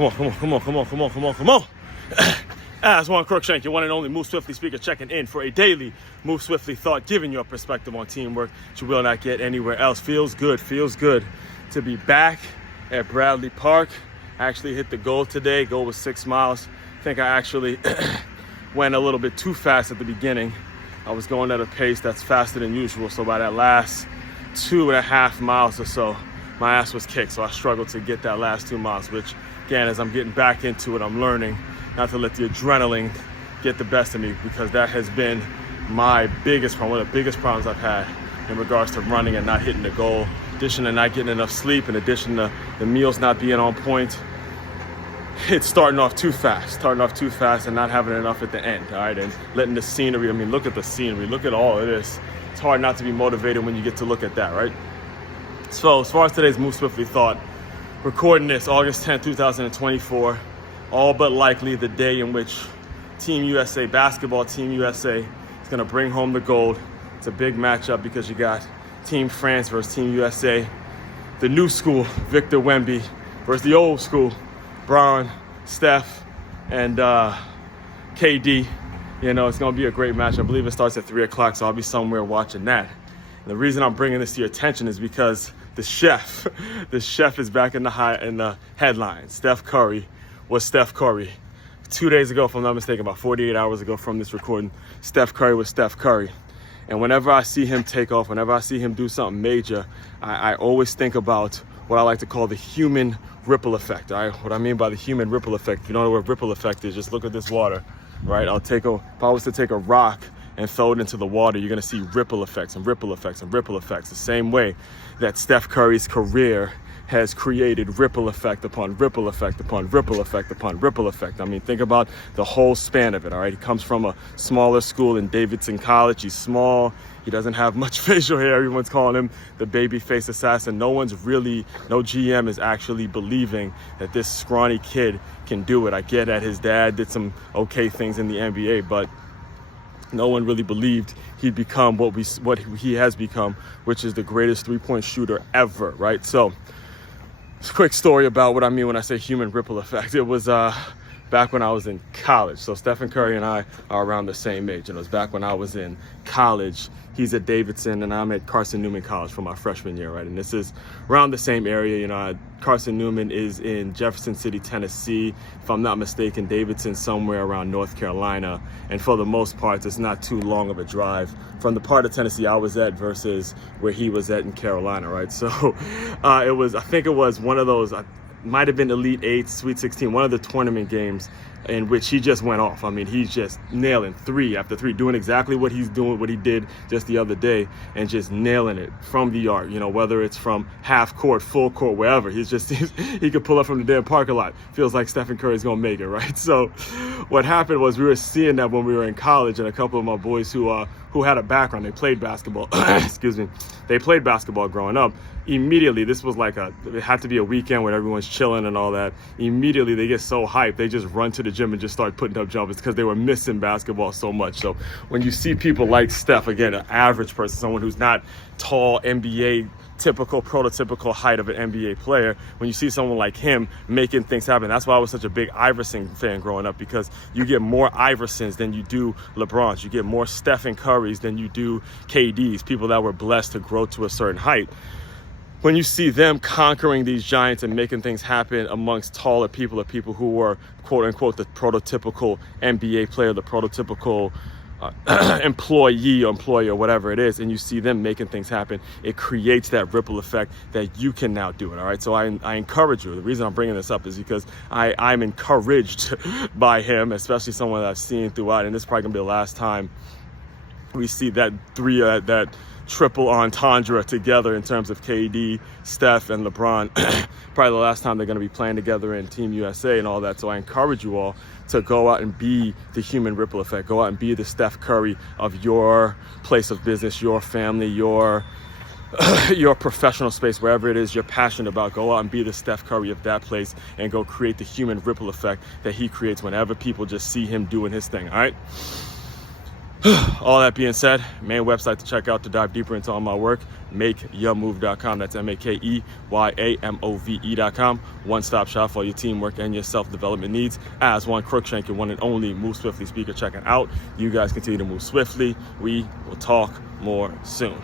Come on. Aswand, Cruickshank, your one and only Move Swiftly speaker, checking in for a daily Move Swiftly thought, giving you a perspective on teamwork that you will not get anywhere else. Feels good to be back at Bradley Park. I actually hit the goal today. Goal was 6 miles. I think I actually went a little bit too fast at the beginning. I was going at a pace that's faster than usual. So by that last 2.5 miles or so, my ass was kicked. So I struggled to get that last 2 miles, which again, as I'm getting back into it, I'm learning not to let the adrenaline get the best of me, because that has been my biggest problem, one of the biggest problems I've had in regards to running and not hitting the goal. In addition to not getting enough sleep, in addition to the meals not being on point, it's starting off too fast and not having enough at the end, all right? And letting the scenery, I mean, look at the scenery, look at all of this. It's hard not to be motivated when you get to look at that, right? So as far as today's Move Swiftly thought, recording this August 10th, 2024, all but likely the day in which Team USA, basketball Team USA, is gonna bring home the gold. It's a big matchup because you got Team France versus Team USA, the new school, Victor Wemby, versus the old school, Bron, Steph, and KD. You know, it's gonna be a great match. I believe it starts at 3 o'clock, so I'll be somewhere watching that. And the reason I'm bringing this to your attention is because the chef is back in the headlines. Steph Curry was Steph Curry. 2 days ago, if I'm not mistaken, about 48 hours ago from this recording, Steph Curry was Steph Curry. And whenever I see him take off, whenever I see him do something major, I always think about what I like to call the human ripple effect. All right? What I mean by the human ripple effect, if you don't know what ripple effect is, just look at this water, right? If I was to take a rock and throw it into the water, you're gonna see ripple effects and ripple effects and ripple effects. The same way that Steph Curry's career has created ripple effect upon ripple effect upon ripple effect upon ripple effect. I mean, think about the whole span of it, all right? He comes from a smaller school in Davidson College. He's small. He doesn't have much facial hair. Everyone's calling him the baby face assassin. No GM is actually believing that this scrawny kid can do it. I get that his dad did some okay things in the NBA, but no one really believed he'd become what he has become, which is the greatest three-point shooter ever, right? So, it's a quick story about what I mean when I say human ripple effect. It was back when I was in college. So Stephen Curry and I are around the same age. And it was back when I was in college. He's at Davidson and I'm at Carson Newman College for my freshman year, right? And this is around the same area. You know, Carson Newman is in Jefferson City, Tennessee. If I'm not mistaken, Davidson somewhere around North Carolina. And for the most part, it's not too long of a drive from the part of Tennessee I was at versus where he was at in Carolina, right? So I think it was one of those, might have been Elite 8, Sweet 16, one of the tournament games in which he just went off. I mean, he's just nailing 3 after 3, doing exactly what he did just the other day, and just nailing it from the arc, you know, whether it's from half court, full court, wherever. He could pull up from the damn parking lot. Feels like Stephen Curry's gonna make it, right? So what happened was we were seeing that when we were in college, and a couple of my boys who had a background, they played basketball, they played basketball growing up. Immediately, this was like it had to be a weekend when everyone's chilling and all that. Immediately, they get so hyped, they just run to the gym and just start putting up jumpers because they were missing basketball so much. So when you see people like Steph, again, an average person, someone who's not tall, NBA, prototypical height of an NBA player, when you see someone like him making things happen, that's why I was such a big Iverson fan growing up, because you get more Iversons than you do LeBrons. You get more Stephen Currys than you do KDs, people that were blessed to grow to a certain height. When you see them conquering these giants and making things happen amongst taller people, or people who were, quote unquote, the prototypical NBA player, the prototypical employee or employer, whatever it is, and you see them making things happen, it creates that ripple effect that you can now do it, all right? So I encourage you. The reason I'm bringing this up is because I'm encouraged by him, especially someone that I've seen throughout, and this is probably going to be the last time we see that triple entendre together in terms of KD, Steph, and LeBron. Probably the last time they're going to be playing together in Team USA and all that. So I encourage you all to go out and be the human ripple effect. Go out and be the Steph Curry of your place of business, your family, your professional space, wherever it is you're passionate about. Go out and be the Steph Curry of that place and go create the human ripple effect that he creates whenever people just see him doing his thing, all right? All that being said, main website to check out to dive deeper into all my work, makeyourmove.com. That's MakeYourMove.com. One-stop shop for your teamwork and your self-development needs. Aswand, Cruickshank, your one and only Move Swiftly speaker checking out. You guys continue to move swiftly. We will talk more soon.